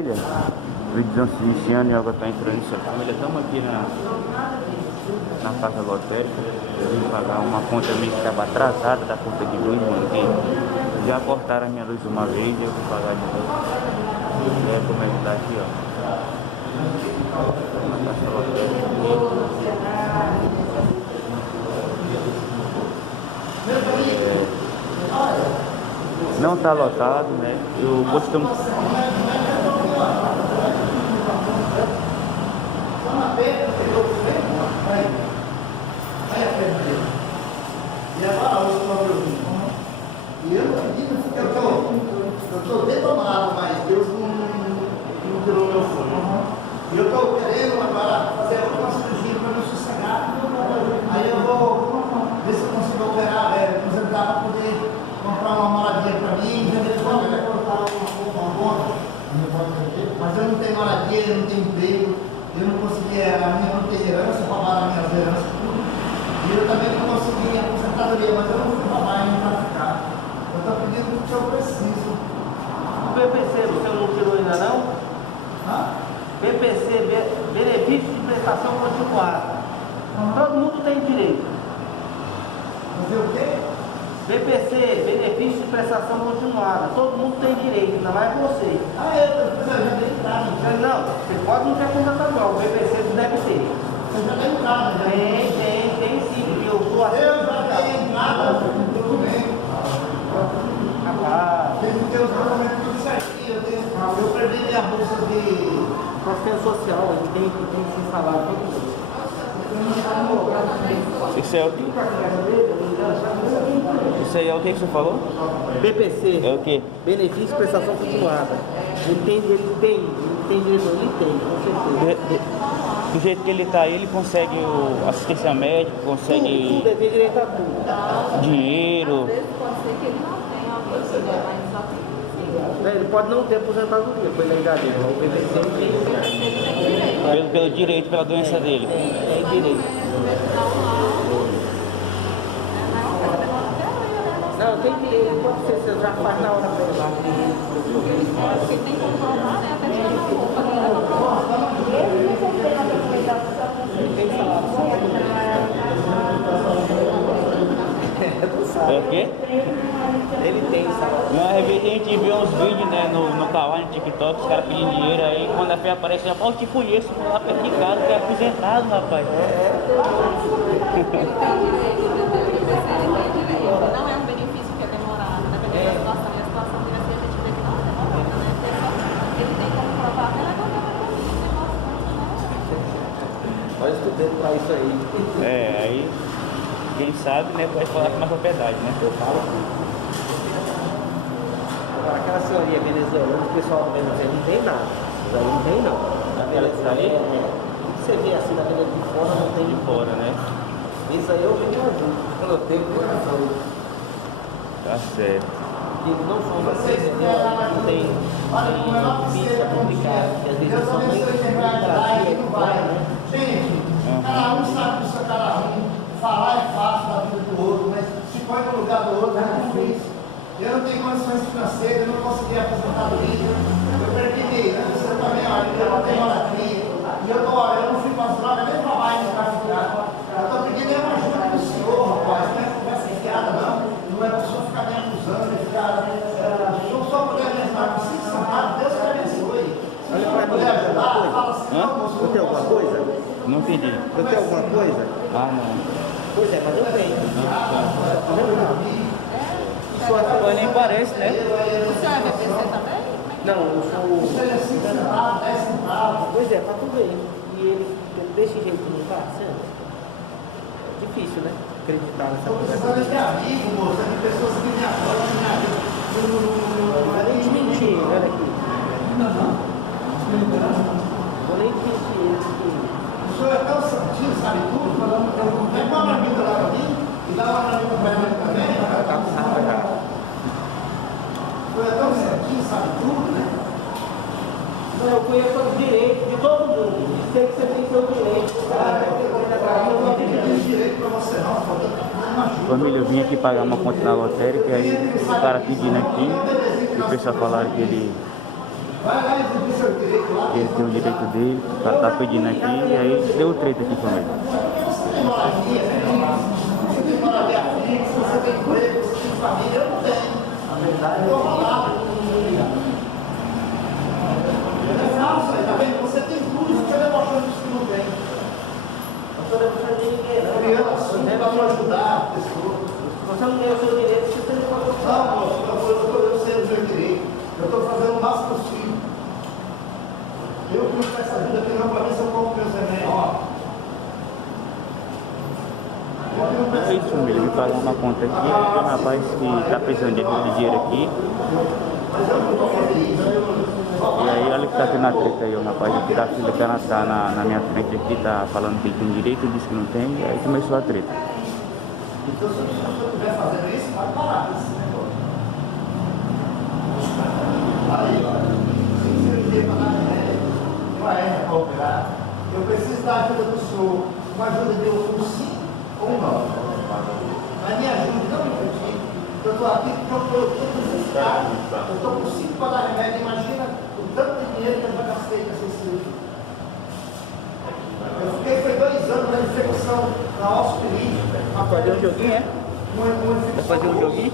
Família, vídeo iniciando e agora tá entrando em sua família. Estamos aqui na casa lotérica. Eu vim pagar uma conta minha que estava atrasada da conta de luz, mano. Que já cortaram a minha luz uma vez e eu vou pagar de novo. E é como é que tá aqui, ó. Na casa lotérica aqui. Não tá lotado, né? Eu costumo. Eu estou detonado, mas Deus não tirou meu fone. E eu estou querendo agora fazer a última cirurgia para me sossegar. Aí eu vou ver se eu consigo operar, aposentar para poder comprar uma moradia para mim. Já depois vai cortar uma conta. Mas eu não tenho moradia, eu não tenho emprego. Eu não consegui, a minha não tem herança, roubaram as minhas heranças, tudo. E eu também não consegui a aposentadoria, mas eu não fui roubar ainda para ficar. Eu estou pedindo o que eu preciso. O PPC você não tirou ainda não? PPC, benefício de prestação continuada. Todo mundo tem direito. Fazer o quê? PPC, benefício de prestação continuada. Todo mundo tem direito, ainda mais você. Eu já dei entrada. Não, você pode não ter aposentadoria, o PPC você deve ter. Eu já dei entrada. Tem sim, eu estou assim. Eu já dei entrada no documento. Rapaz. Tem que ter os documentos tudo certinho. Eu perdi minha bolsa de Assistência social, ele tem que se falar todo mundo. Isso é o que? Isso aí é o que você falou? PPC. É o que? Benefício de prestação continuada. Ele tem direito, com certeza. Do jeito que ele tá aí, ele consegue assistência médica, consegue Tudo, ele tem direito a tudo. dinheiro. Às vezes pode ser que ele não tenha alguém que der, mas só tem Ele pode não ter aposentadoria, foi na idade dele, mas o PPC tem Pelo direito, pela doença dele. Tem direito. Não, tem direito, pode ser, você já faz na hora para ele lá. porque tem que comprovar, né? Até tirar na roupa, que era comprovar. É o quê? Ele tem salário. Às vezes a gente vê uns vídeos, né, no Kawaii, no TikTok, os caras pedindo dinheiro aí, quando a fé aparece, já fala, eu te conheço, vou lá perto de casa, que é aposentado, rapaz. Ele tem direito, não é um benefício que é demorado, dependendo da situação, e a situação dele assim, a gente vê que não é demorada, né? Ele tem como provar até na conta da polícia, Nós estudamos para isso aí. Aí, quem sabe, né, pode falar com mais propriedade, né? Eu falo tudo. Agora, aquela senhorinha venezuelana, o pessoal da Venezuela não tem nada. Isso aí não tem não. Na Venezuela, você vê assim na Venezuela de fora, não tem De fora, né? Isso aí eu venho ajuda. Eu tenho coração. Tá certo. Que não são vocês, entendeu? Não tem difícil, é complicado. Porque às vezes são muito Brasil, né? Gente, cada um sabe do seu cada um. Falar é fácil da vida do outro, mas se põe no lugar do outro é difícil. Eu não tenho condições financeiras, eu não consegui a aposentadoria. Eu perdi minha herança também, olha, eu não tenho moradia. E eu não fui para as drogas, nem trabalho para ficar. Eu estou pedindo uma ajuda do senhor, rapaz. Não é conversa enfiada, não. Não é para o senhor ficar me acusando, eu não sou mulher mesmo, mas preciso sentar, Deus te abençoe. Se Olha eu para mim, puder ajudar, fala assim, Hã? não, moço. Eu tenho alguma coisa? Não entendi. Eu tenho alguma coisa? Ah, não. Pois é, mas eu tenho. Mas nem parece, né? o senhor é PPC também? Não, eu sou. Você é 5 centavos, 10 centavos. Pois é, tá tudo aí. E ele desse jeito não tá sendo. Difícil, né? Acreditar nessa Estou coisa. precisando de amigo, moço, de pessoas que me apoiam, que me ajudam. Não vou nem te mentir, olha aqui. Vou nem te mentir. O senhor é tão santinho, sabe tudo? Pega uma marmita lá para mim e dá uma marmita para ele também. Tá com raiva já. O senhor é tão santinho, sabe tudo, né? Não, eu conheço o direito de todo mundo. E sei que você tem seu direito. Eu não tenho direito para você não, faltando uma ajuda. Família, eu vim aqui pagar uma conta na lotérica, aí o cara pedindo aqui, e o pessoal falaram que ele Vai lá exibir seu direito lá. Ele tem o direito dele, o cara tá pedindo aqui, e aí deu treta aqui com ele. Você tem moradia, você tem moradia fixa, você tem emprego, você tem família, eu não tenho. A verdade Então, vamos lá. É falso, tá vendo? Você tem tudo, você está demonstrando isso que não tem. eu sou defensor de ninguém, não. Criando assunto para não ajudar a pessoa. Se você não tem o seu direito, você não pode Não, moço, eu sei o meu direito. Eu estou fazendo o máximo possível. Eu que não peço ajuda aqui não, para ver se eu compro meus remédios. É isso, família, me pagou uma conta aqui, aí tem um rapaz que tá precisando de dinheiro aqui. E aí olha que tá tendo a treta aí, o rapaz aqui da fila que tá na minha frente aqui, tá falando que ele tem direito, ele disse que não tem, e aí começou a treta. Então, se você estiver fazendo isso, vai parar esse negócio. Aí, ó, se cirurgia para dar remédio, uma hernia para operar, eu preciso da ajuda do senhor, uma ajuda de um 5 ou um 9. Mas me ajude, não me critique. Eu estou aqui porque eu estou necessitado. Eu estou com 5 para dar remédio, imagina o tanto de dinheiro que eu já gastei com essa cirurgia. Eu fiquei, foi 2 anos na infecção na osteoide. Vai fazer um joguinho, é? Vai fazer um joguinho?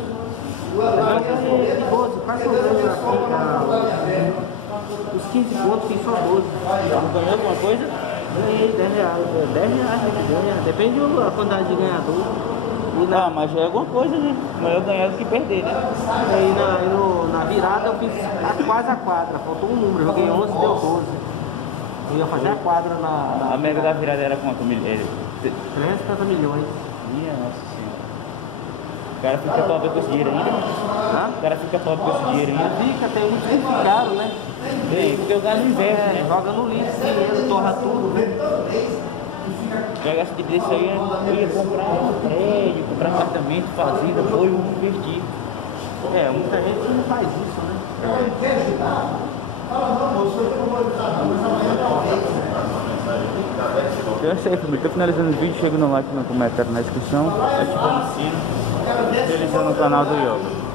Os 15 pontos tem só 12. Ganhou alguma coisa? Ganhei 10 reais. 10 reais a gente ganha. Depende da quantidade de ganhador. E Ah, mas já é alguma coisa, né? Melhor ganhar do que perder, né? na virada eu fiz quase a quadra. Faltou um número. Eu joguei 11 e deu 12. Eu ia fazer a quadra na A média da virada era quanto? 350 milhões. Minha nossa senhora. O cara fica pobre com esse dinheiro ainda. Tá? O cara fica pobre com esse dinheiro ainda. Fica, tem muitos que ficaram, né? Bem, porque o gás não investe, né? Joga no lixo, dinheiro, torra tudo, né? Pegar esse dinheiro desse aí, eu ia comprar um prédio, comprar apartamento, fazenda, boi, investir. Muita gente não faz isso, né? Quer ajudar? Fala, não, moço, eu não vou ajudar, não, mas amanhã talvez. Então é isso aí, família. Estou finalizando o vídeo, chega no like, no comentário, na descrição, ativando o sino, finalizando o canal do Yoga.